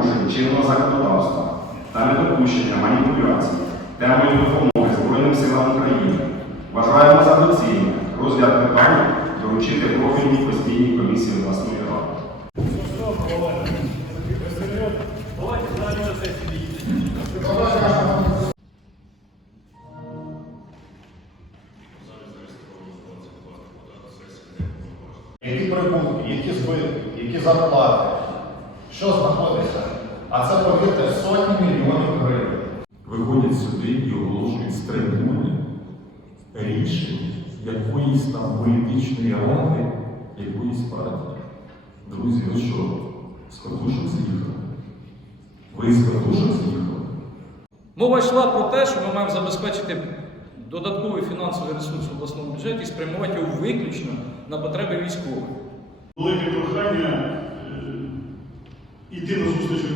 порушень чинного законодавства та недопущення маніпуляцій темою допомоги Збройним силам України вважаємо за доцільне розгляд питання доручити профільній постійній комісії обласної ради. Які прибутки, які збитки, які зарплати? А це, повірте, сотні мільйонів гривень. виходять сюди і оголошують з трибуни рішення якоїсь там політичної ради, якоїсь партії. Друзі, ви що, з катушок з'їхали? Ви з катушок з'їхали? Мова йшла про те, що ми маємо забезпечити додатковий фінансовий ресурс в обласному бюджеті і спрямувати його виключно на потреби військових. велике прохання е, йти на зустріч